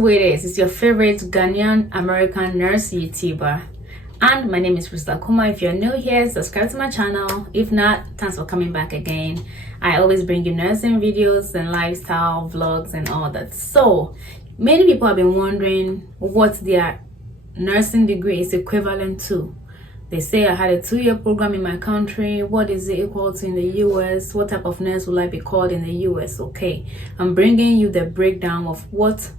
who it is. It's your favorite Ghanaian American nurse YouTuber. And my name is Priscilla Kumah. If you're new here, subscribe to my channel. If not, thanks for coming back again. I always bring you nursing videos and lifestyle vlogs and all that. So, many people have been wondering what their nursing degree is equivalent to. They say I had a 2-year program in my country. What is it equal to in the US? What type of nurse will I be called in the US? Okay, I'm bringing you the breakdown of what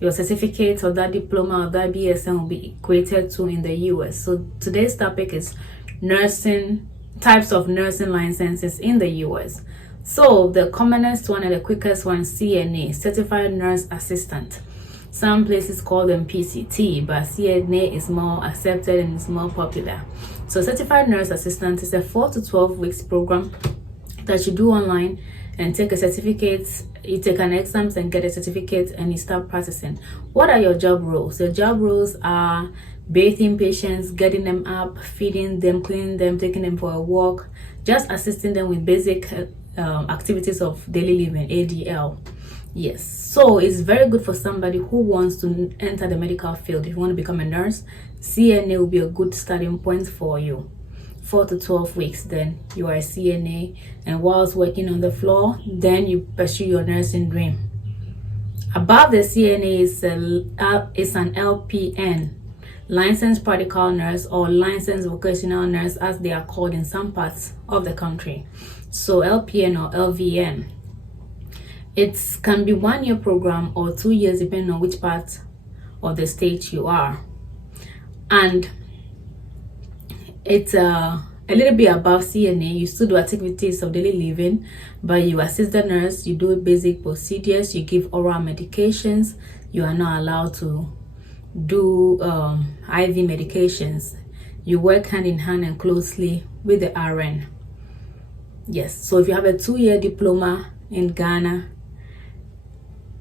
your certificate or that diploma or that BSN will be equated to in the US. So today's topic is nursing, types of nursing licenses in the US. So the commonest one and the quickest one, CNA, Certified Nurse Assistant. Some places call them PCT, but CNA is more accepted and is more popular. So Certified Nurse Assistant is a 4 to 12 weeks program that you do online and take a certificate. You take an exam and get a certificate and you start practicing. What are your job roles? Your job roles are bathing patients, getting them up, feeding them, cleaning them, taking them for a walk, just assisting them with basic activities of daily living, ADL. Yes, so it's very good for somebody who wants to enter the medical field. If you want to become a nurse, CNA will be a good starting point for you. 4 to 12 weeks, then you are a CNA, and whilst working on the floor, then you pursue your nursing dream. Above the CNA is an LPN, licensed practical nurse, or licensed vocational nurse, as they are called in some parts of the country. So LPN or LVN. It can be 1-year program or 2 years depending on which part of the state you are. And it's a little bit above CNA. You still do activities of daily living, but you assist the nurse, you do basic procedures, you give oral medications. You are not allowed to do IV medications. You work hand in hand and closely with the RN. Yes, so if you have a 2-year diploma in Ghana,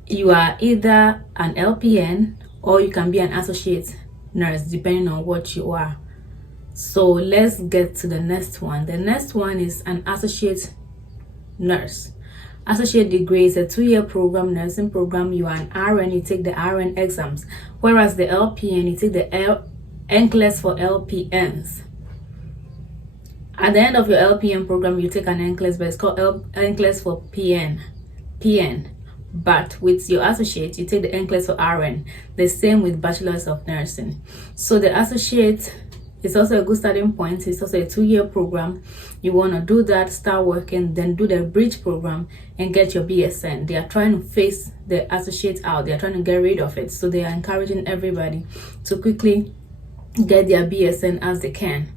you are either an LPN or you can be an associate nurse depending on what you are. So let's get to the next one. The next one is an associate nurse. Associate degree is a 2-year program, nursing program. You are an RN, you take the RN exams. Whereas the LPN, you take the NCLEX for LPNs. At the end of your LPN program, you take an NCLEX, but it's called NCLEX for PN. But with your associate, you take the NCLEX for RN. The same with Bachelors of Nursing. So the associate is also a good starting point. It's also a 2-year program. You want to do that, start working, then do the bridge program and get your BSN. They are trying to phase the associate out. They are trying to get rid of it. So they are encouraging everybody to quickly get their BSN as they can.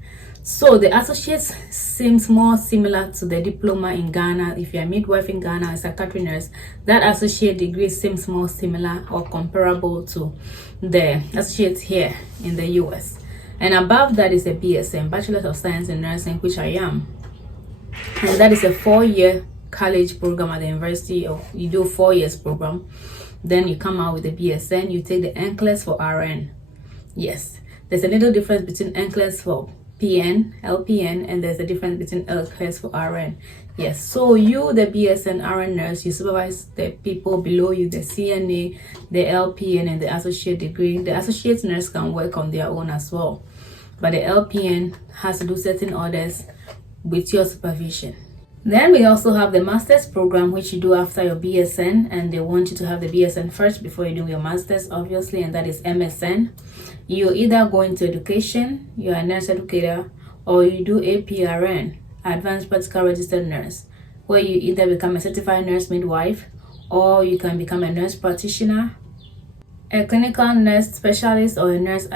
So the associate seems more similar to the diploma in Ghana. If you're a midwife in Ghana, a psychiatry nurse, that associate degree seems more similar or comparable to the associate here in the US. And above that is a BSN, Bachelor of Science in Nursing, which I am. And that is a 4-year college program at the university. Or you do 4 years program. Then you come out with the BSN, you take the NCLEX for RN. Yes, there's a little difference between NCLEX for PN, LPN, and there's a difference between NCLEX for RN. Yes, so you, the BSN RN nurse, you supervise the people below you, the CNA, the LPN, and the associate degree. The associate nurse can work on their own as well, but the LPN has to do certain orders with your supervision. Then we also have the master's program, which you do after your BSN, and they want you to have the BSN first before you do your master's, obviously, and that is MSN. You either go into education, you're a nurse educator, or you do APRN, Advanced Practical Registered Nurse, where you either become a certified nurse midwife, or you can become a nurse practitioner, a clinical nurse specialist, or a nurse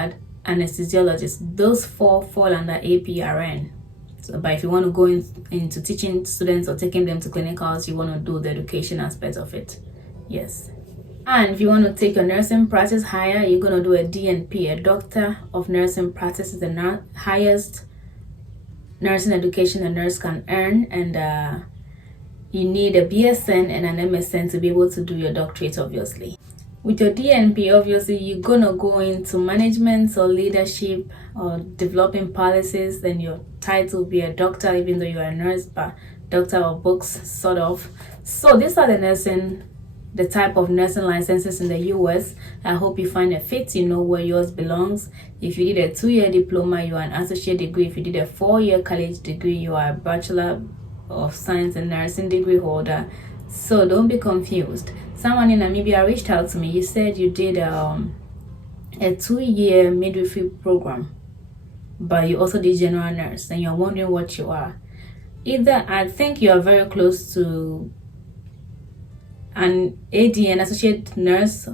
anesthesiologist. Those 4 fall under APRN. So, but if you want to go into teaching students or taking them to clinicals, you want to do the education aspect of it. Yes. And if you want to take your nursing practice higher, you're going to do a DNP, a Doctor of Nursing Practice, is the highest nursing education a nurse can earn. And you need a BSN and an MSN to be able to do your doctorate, obviously. With your DNP, obviously, you're going to go into management or leadership or developing policies. Then your title will be a doctor, even though you're a nurse, but doctor of books, sort of. So these are the nursing the type of nursing licenses in the US. I hope you find a fit, you know where yours belongs. If you did a 2-year diploma, you are an associate degree. If you did a 4-year college degree, you are a Bachelor of Science in Nursing degree holder. So don't be confused. Someone in Namibia reached out to me. You said you did a 2-year midwifery program, but you also did general nurse, and you're wondering what you are. Either I think you are very close to an ADN, associate nurse,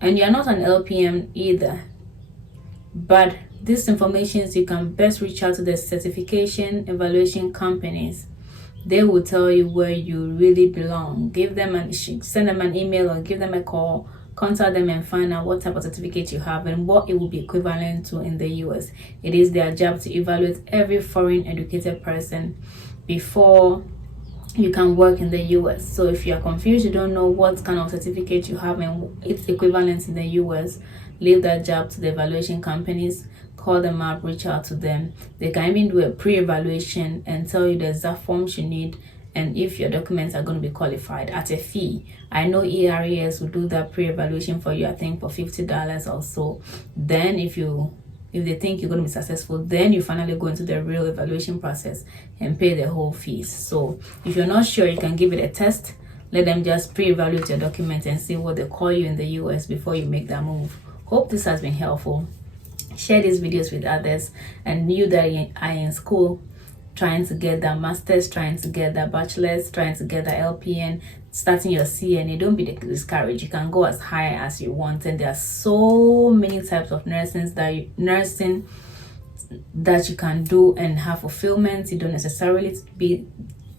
and you're not an LPM either. But these informations, you can best reach out to the certification evaluation companies. They will tell you where you really belong. Send them an email or give them a call. Contact them and find out what type of certificate you have and what it will be equivalent to in the US. It is their job to evaluate every foreign educated person before you can work in the US. So if you are confused, you don't know what kind of certificate you have and its equivalent in the US, leave that job to the evaluation companies. Call them up, reach out to them. They can even do a pre-evaluation and tell you the exact forms you need and if your documents are going to be qualified at a fee. I know ERES will do that pre-evaluation for you, I think for $50 or so. Then if they think you're going to be successful, then you finally go into the real evaluation process and pay the whole fees. So if you're not sure, you can give it a test. Let them just pre-evaluate your documents and see what they call you in the US before you make that move. Hope this has been helpful. Share these videos with others, and you that are in school trying to get that master's, trying to get that bachelor's, trying to get that LPN, starting your CNA, don't be discouraged. You can go as high as you want, and there are so many types of nursing that you can do and have fulfillment. You don't necessarily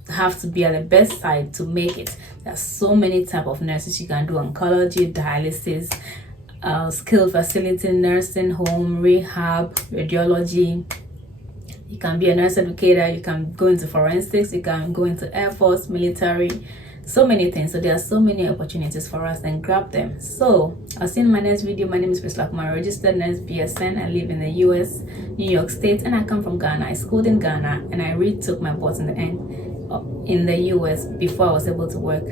have to be at the best side to make it. There are so many types of nurses you can do: oncology, dialysis, skilled facility nursing, home, rehab, radiology. You can be a nurse educator, you can go into forensics, you can go into Air Force, military, so many things. So there are so many opportunities for us, and grab them. So I'll see you in my next video. My name is Priscilla, Kumah, registered nurse BSN. I live in the US, New York State, and I come from Ghana. I schooled in Ghana, and I retook my boards in the US before I was able to work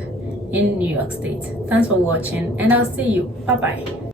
in New York State. Thanks for watching, and I'll see you. Bye bye.